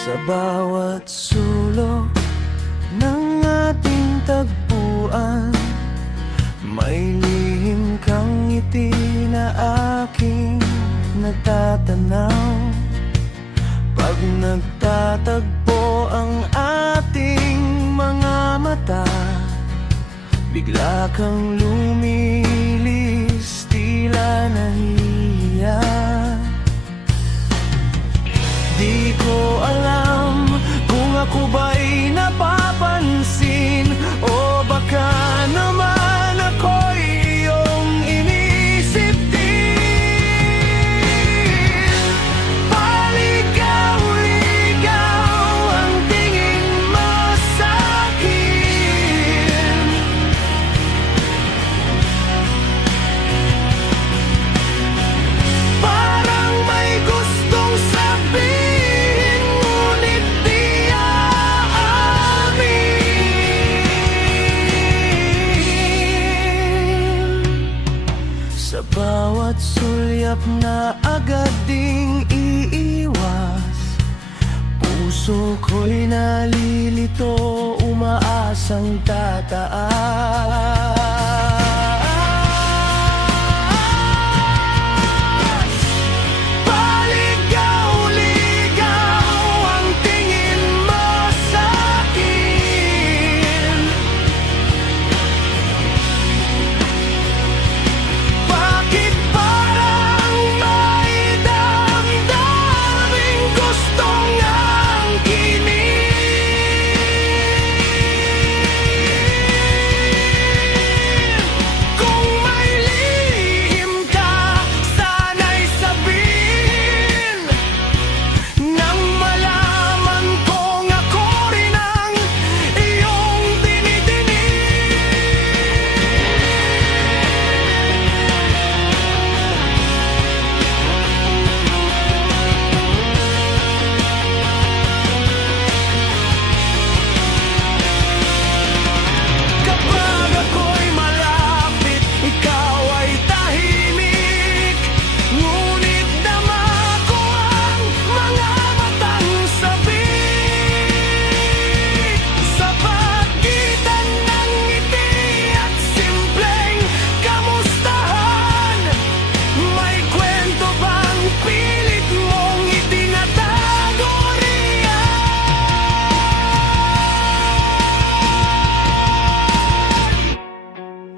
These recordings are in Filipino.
Sa bawat sulok ng ating tagpuan, may lihim kang ngiti na aking natatanaw. Pag nagtatagpo ang ating mga mata, bigla kang lumilis, tila nahihiya. Di ko alam kung ako ba'y napapansin, o baka naman ako'y iyong inisip din. Paligaw-ligaw ang tingin mo sa'kin. Parang may gustong sabihin, ngunit di aamin. Sa bawat sulyap na agad ding iiwas, puso ko'y nalilito, umaasang tataas. Paligaw-ligaw ang tingin mo sa'kin. Bakit parang may damdaming gustong angkinin? Kung may lihim ka, sana'y sabihin, nang malaman kong ako rin ang iyong tinitinig. Kapag ako'y malapit, ikaw ay tahimik, ngunit dama ko ang mga matang sabik. Sa pagitan ng ngiti at simpleng kamustahan, may kwento bang pilit mong itinatago riyan?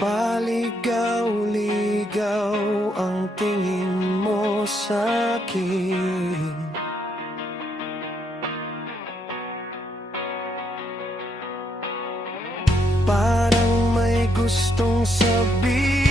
Paligaw-ligaw ang tingin mo sa'kin. Parang may gustong sabihin,